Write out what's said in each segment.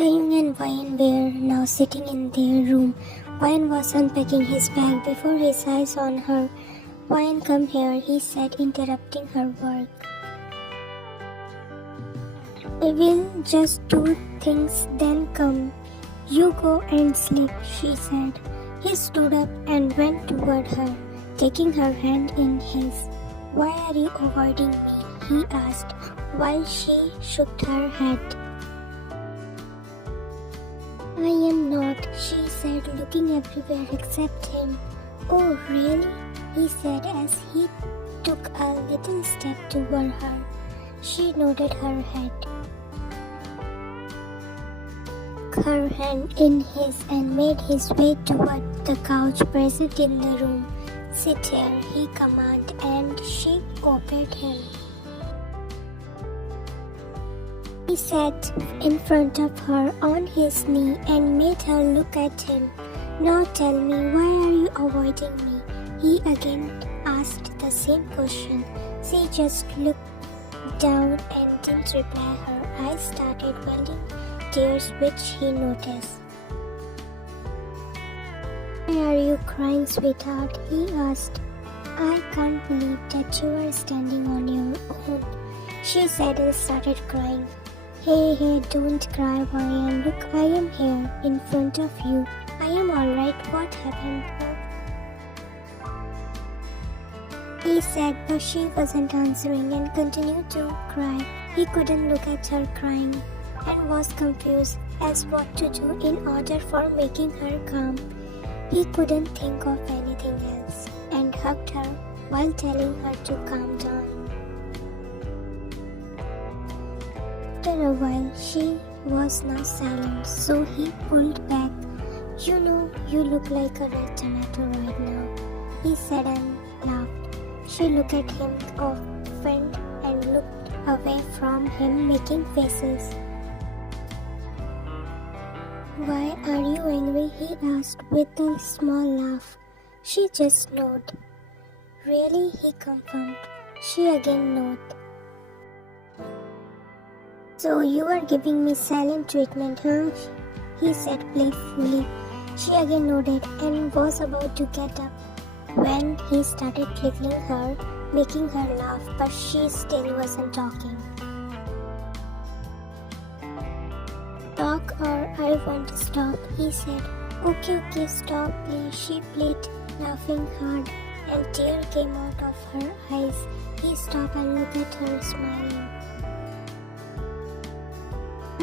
Taehyung and Wayne were now sitting in their room. Wayne was unpacking his bag before his eyes on her. Wayne, come here, he said, interrupting her work. I will just do things, then come. You go and sleep, she said. He stood up and went toward her, taking her hand in his. Why are you avoiding me? He asked, while she shook her head. I am not, she said, looking everywhere except him. Oh, really? He said as he took a little step toward her. She nodded her head. Her hand in his and made his way toward the couch present in the room. Sit here, he commanded, and she obeyed him. He sat in front of her on his knee and made her look at him. Now tell me, why are you avoiding me? He again asked the same question. She just looked down and didn't reply. Her eyes started welling tears, which he noticed. Why are you crying, sweetheart? He asked. I can't believe that you are standing on your own, she said and started crying. Hey, don't cry, Ryan. Look, I am here, in front of you. I am alright. What happened? He said, but she wasn't answering and continued to cry. He couldn't look at her crying and was confused as what to do in order for making her calm. He couldn't think of anything else and hugged her while telling her to calm down. After a while, she was now silent, so he pulled back. You know, you look like a red tomato right now, he said and laughed. She looked at him offended and looked away from him, making faces. Why are you angry? He asked with a small laugh. She just nodded. Really? He confirmed. She again nodded. So you are giving me silent treatment, huh? He said playfully. She again nodded and was about to get up when he started tickling her, making her laugh, but she still wasn't talking. Talk or I won't stop, he said. Okay, stop please, she pleaded, laughing hard, and tears came out of her eyes. He stopped and looked at her, smiling.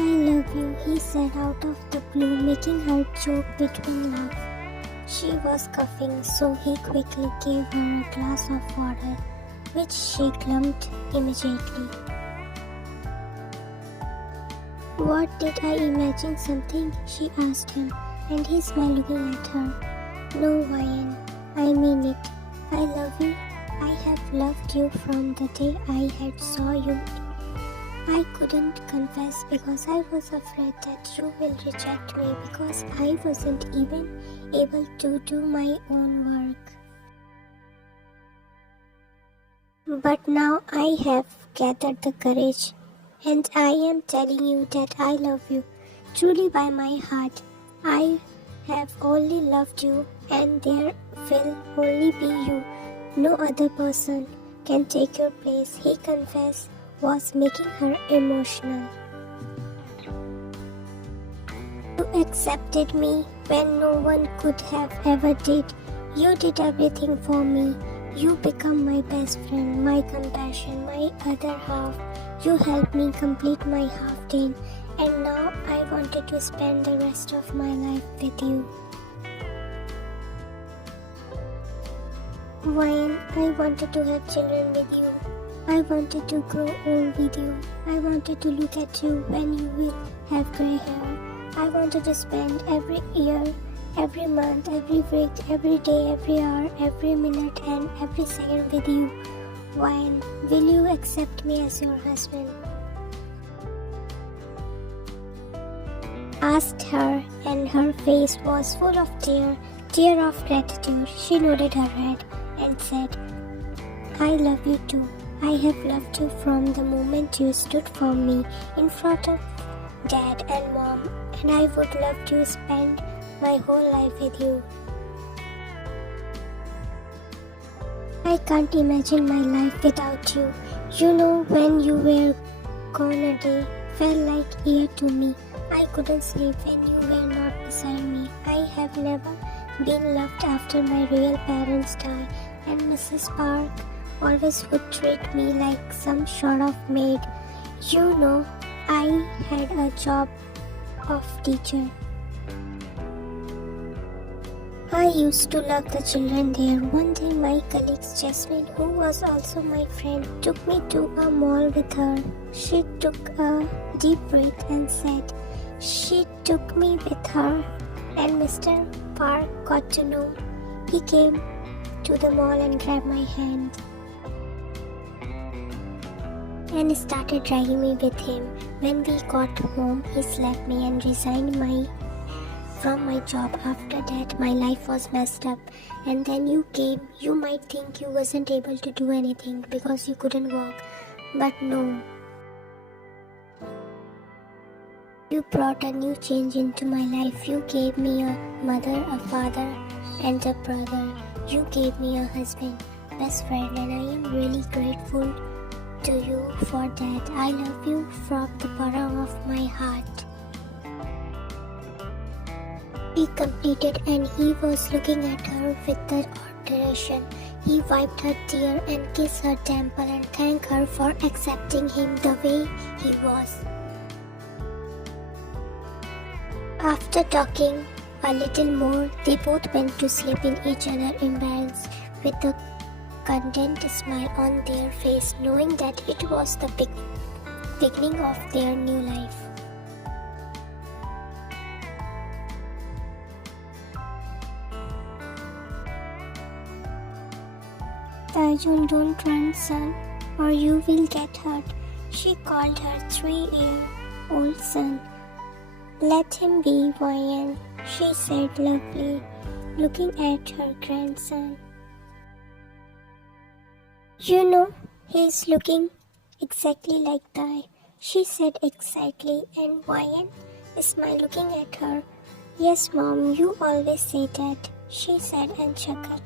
I love you, he said out of the blue, making her choke between laughs. She was coughing, so he quickly gave her a glass of water, which she gulped immediately. What did I imagine something? She asked him, and he smiled looking at her. No, Ryan, I mean it. I love you. I have loved you from the day I had saw you. I couldn't confess because I was afraid that you will reject me because I wasn't even able to do my own work. But now I have gathered the courage, and I am telling you that I love you truly by my heart. I have only loved you, and there will only be you. No other person can take your place, he confessed, was making her emotional. You accepted me when no one could have ever did. You did everything for me. You become my best friend, my compassion, my other half. You helped me complete my half day, and now I wanted to spend the rest of my life with you. Ryan, I wanted to have children with you. I wanted to grow old with you. I wanted to look at you when you will have grey hair. I wanted to spend every year, every month, every week, every day, every hour, every minute, and every second with you. Ryan, will you accept me as your husband? Asked her, and her face was full of tear of gratitude. She nodded her head and said, I love you too. I have loved you from the moment you stood for me in front of Dad and Mom, and I would love to spend my whole life with you. I can't imagine my life without you. You know, when you were gone, a day felt like a year to me. I couldn't sleep when you were not beside me. I have never been loved after my real parents died, and Mrs. Park always would treat me like some sort of maid. You know, I had a job of teacher. I used to love the children there. One day my colleague Jasmine, who was also my friend, took me to a mall with her. She took a deep breath and said she took me with her, and Mr. Park got to know. He came to the mall and grabbed my hand and started dragging me with him. When we got home, he slapped me and resigned from my job. After that, my life was messed up. And then you came. You might think you wasn't able to do anything because you couldn't walk. But no. You brought a new change into my life. You gave me a mother, a father, and a brother. You gave me a husband, best friend, and I am really grateful to you for that. I love you from the bottom of my heart. He completed, and he was looking at her with the adoration. He wiped her tear and kissed her temple and thanked her for accepting him the way he was. After talking a little more, they both went to sleep in each other's embrace with a content smile on their face, knowing that it was the beginning of their new life. Taehyung, don't run, son, or you will get hurt, she called her 3-year-old son. Let him be, Ryan, she said lovely, looking at her grandson. You know, he's looking exactly like Tae, she said excitedly, and Ryan smiled looking at her. Yes, Mom, you always say that, she said and chuckled.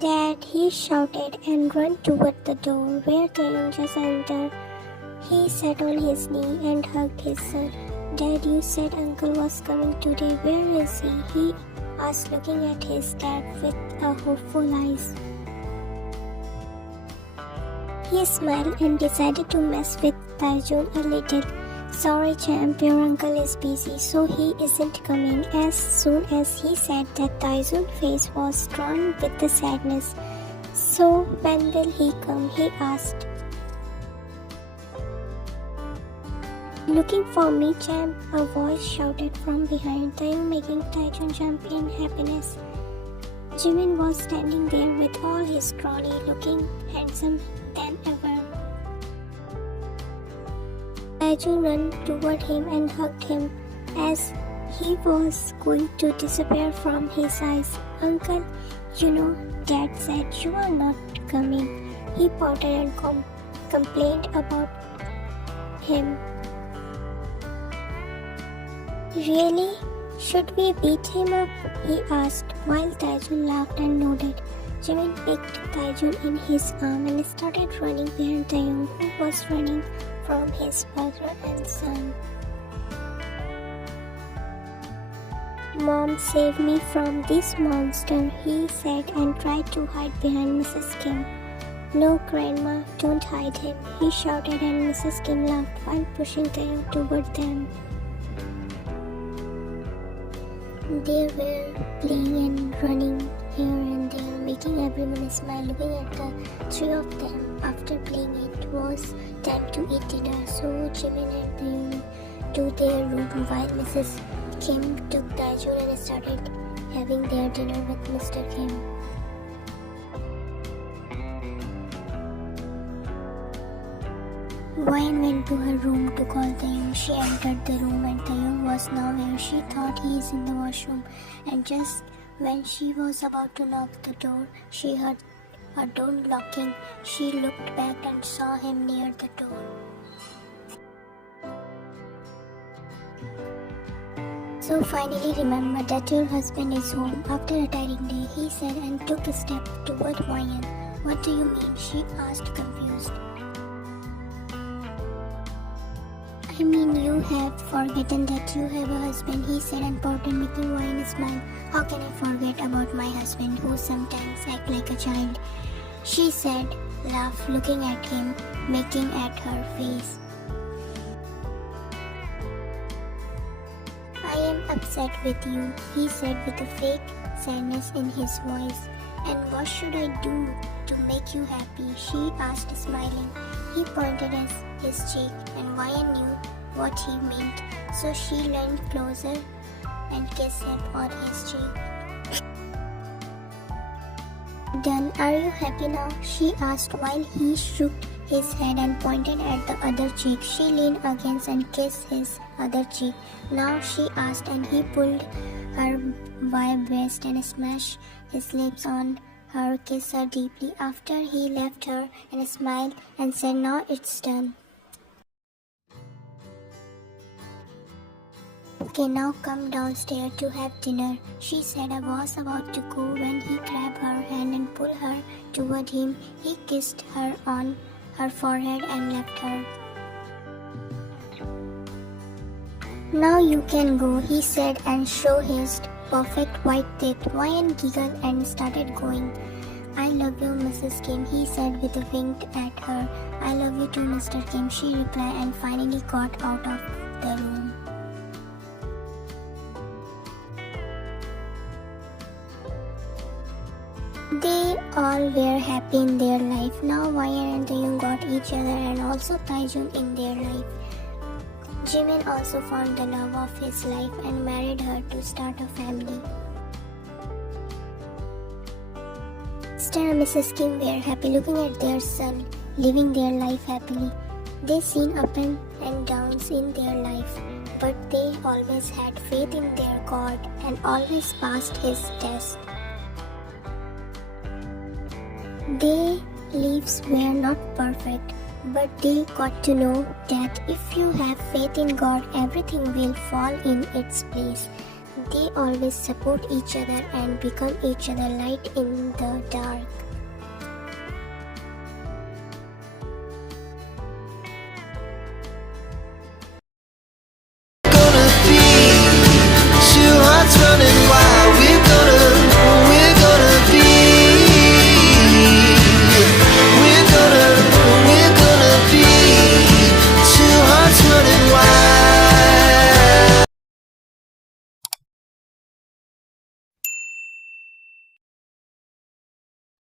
Dad, he shouted and ran toward the door where Taehyung just entered. He sat on his knee and hugged his son. Dad, you said Uncle was coming today. Where is he? He asked, looking at his dad with a hopeful eyes. He smiled and decided to mess with Taehyung a little. Sorry, champ, your uncle is busy, so he isn't coming. As soon as he said that, Taehyung's face was drawn with the sadness. So when will he come? He asked. Looking for me, champ, a voice shouted from behind Taehyung, making Taehyung jump in happiness. Jimin was standing there with all his trolley, looking handsome than ever. Taehyung ran toward him and hugged him as he was going to disappear from his eyes. Uncle, you know, Dad said you are not coming. He pouted and complained about him. Really? Should we beat him up? He asked, while Taehyung laughed and nodded. Jimin picked Taehyung in his arm and started running behind Taehyung, who was running from his father and son. Mom, save me from this monster, he said and tried to hide behind Mrs. Kim. No, Grandma, don't hide him, he shouted, and Mrs. Kim laughed while pushing Taehyung toward them. They were playing and running here and there, making everyone smile. Looking at the three of them, after playing, it was time to eat dinner. So Jimin and Taehyung to their room while Mrs. Kim took Taehyung and started having their dinner with Mr. Kim. Wayne went to her room to call Taehyung. She entered the room and Taehyung was nowhere. She thought he is in the washroom, and just when she was about to knock the door, she heard a door locking. She looked back and saw him near the door. So finally remember that your husband is home. After a tiring day, he said and took a step toward Ryan. What do you mean? She asked, confused. I mean, you have forgotten that you have a husband, he said and pouted, making Ryan smile. How can I forget about my husband who sometimes acts like a child? She said, laugh, looking at him, making at her face. I am upset with you, he said with a fake sadness in his voice. And what should I do to make you happy? She asked, smiling. He pointed at his cheek, and Ryan knew what he meant, so she leaned closer and kissed him on his cheek. Done. Are you happy now? She asked while he shook his head and pointed at the other cheek. She leaned against and kissed his other cheek. Now, she asked, and he pulled her by breast and smashed his lips on her, kissed her deeply. After he left her and smiled and said, now it's done. Okay, now come downstairs to have dinner, she said. I was about to go when he grabbed her hand and pulled her toward him. He kissed her on her forehead and left her. Now you can go, he said, and show his perfect white teeth. Ryan giggled and started going. I love you, Mrs. Kim, he said with a wink at her. I love you too, Mr. Kim, she replied, and finally got out of the room. They all were happy in their life. Now Ryan and Taehyung got each other and also Taehyung in their life. Jimin also found the love of his life and married her to start a family. Mr. and Mrs. Kim were happy looking at their son, living their life happily. They seen up and downs in their life, but they always had faith in their God and always passed his test. Their lives were not perfect, but they got to know that if you have faith in God, everything will fall in its place. They always support each other and become each other light in the dark.